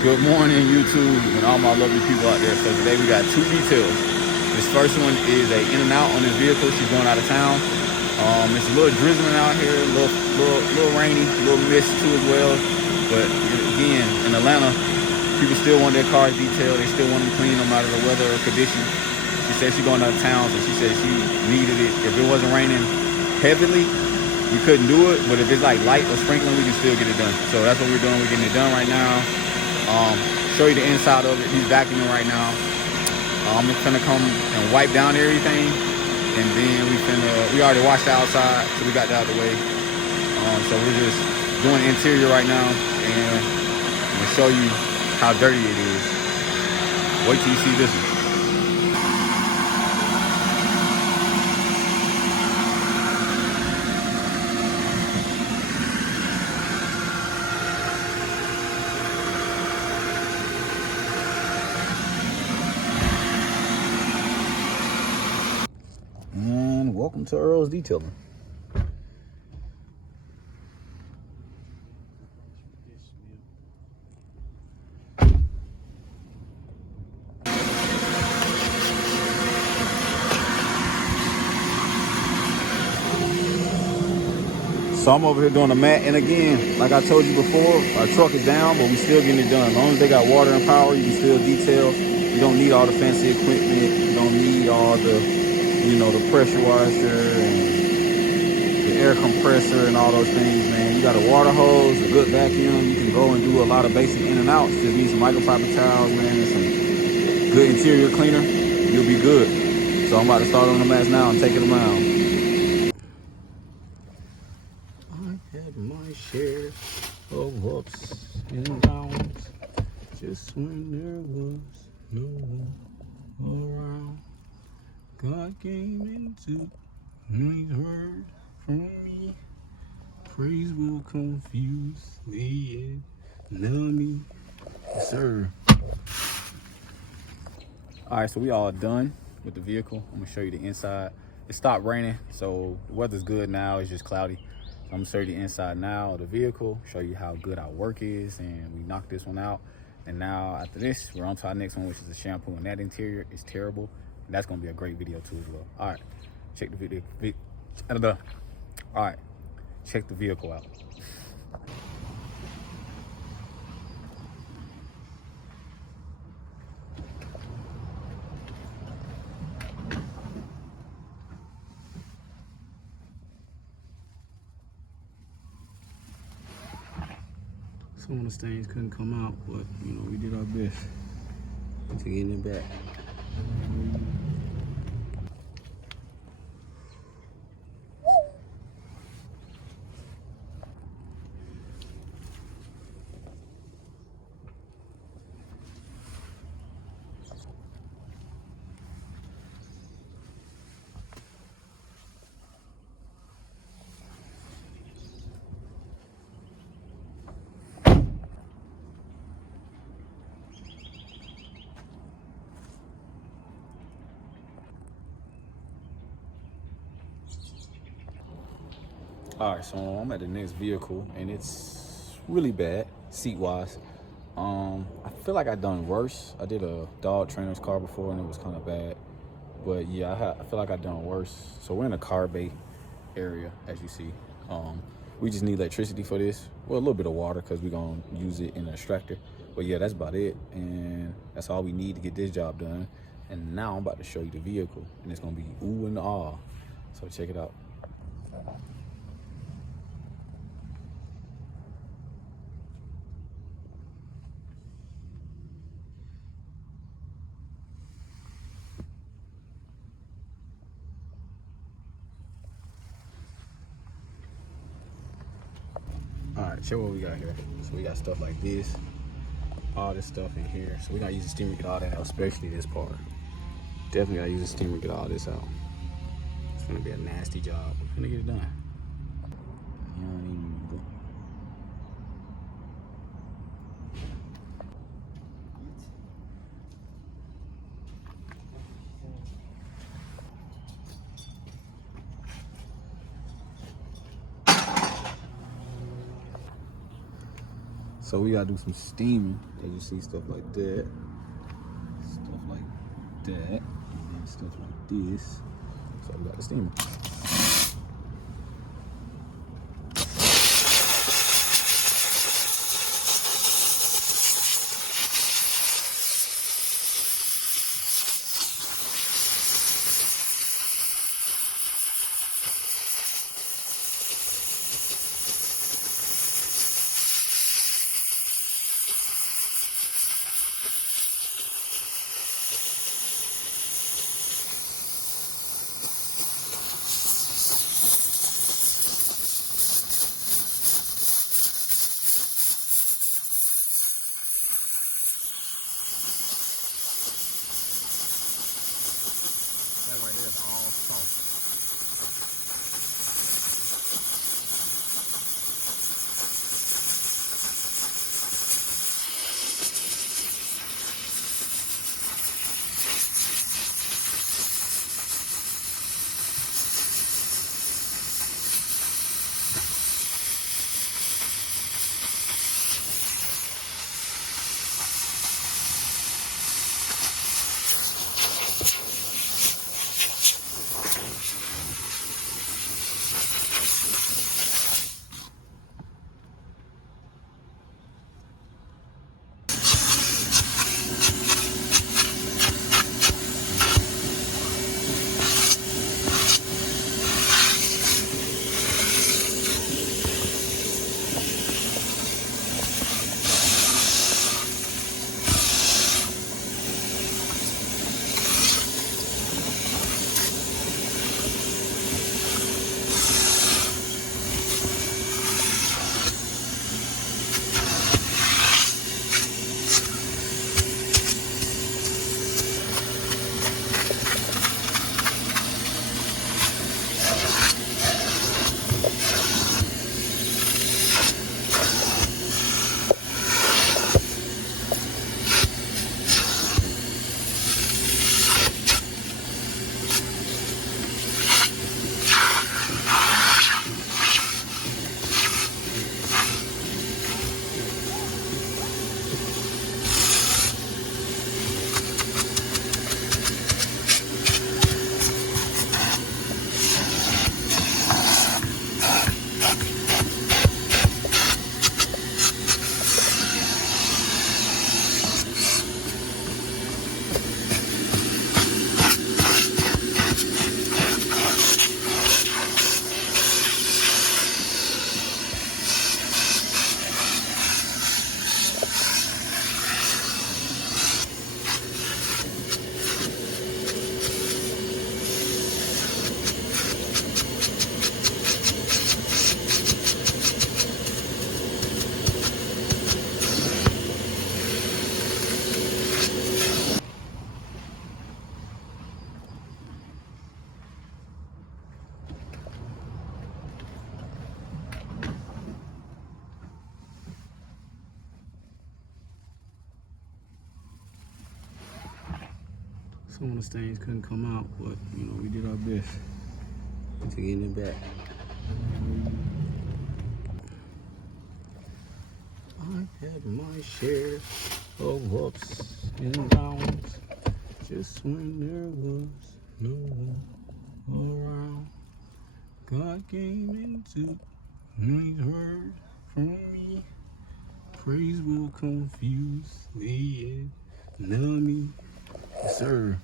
Good morning, YouTube, and all my lovely people out there. So today we got two details. This first one is a in and out on this vehicle. She's going out of town. It's a little drizzling out here, a little rainy, a little mist too as well. But again, in Atlanta, people still want their cars detailed. They still want them clean no matter the weather or condition. She said she's going out of town, so she said she needed it. If it wasn't raining heavily, we couldn't do it. But if it's like light or sprinkling, we can still get it done. So that's what we're doing. We're getting it done right now. Show you the inside of it. He's vacuuming right now. I'm gonna come and wipe down everything, and then we already washed the outside, so we got that out of the way. So we're just doing interior right now, and I'm gonna show you how dirty it is. Wait till you see this one. And welcome to Earl's Detailing. So I'm over here doing the mat, and again, like I told you before, our truck is down, but we still getting it done. As long as they got water and power, you can still detail. You don't need all the fancy equipment. You don't need all the the pressure washer and the air compressor and all those things, man. You got a water hose, a good vacuum. You can go and do a lot of basic in and outs. Just need some microfiber towels, man, and some good interior cleaner. You'll be good. So I'm about to start on the mats now and take it around. I had my share of ups and downs, just when there was no one around. God came into His word from me. Praise will confuse the enemy. Yes, sir. All right, so we all done with the vehicle. I'm gonna show you the inside. It stopped raining, so the weather's good now. It's just cloudy. So I'm gonna show you the inside now of the vehicle, show you how good our work is, and we knocked this one out. And now after this, we're on to our next one, which is the shampoo. And that interior is terrible. And that's gonna be a great video too as well. All right, check the video. All right, check the vehicle out. Some of the stains couldn't come out, but we did our best to get it back. All right, so I'm at the next vehicle, and it's really bad seat-wise. I feel like I've done worse. I did a dog trainer's car before, and it was kind of bad. But yeah, I feel like I've done worse. So we're in a car bay area, as you see. We just need electricity for this. Well, a little bit of water, because we're going to use it in an extractor. But yeah, that's about it. And that's all we need to get this job done. And now I'm about to show you the vehicle, and it's going to be ooh and ah. So check it out. All right, show what we got here. So we got stuff like this, all this stuff in here. So we gotta use the steamer to get all that out, especially this part. Definitely gotta use the steamer to get all this out. It's gonna be a nasty job. We're gonna get it done. So we gotta do some steaming. As you see, stuff like that. Stuff like that. And then stuff like this. So we got the steamer. That right there is all soft. Some of the stains couldn't come out, but you know, we did our best to get it back. I had my share of ups and downs, just when there was no one around. God came into and he heard from me. Praise will confuse the enemy. Yes, sir.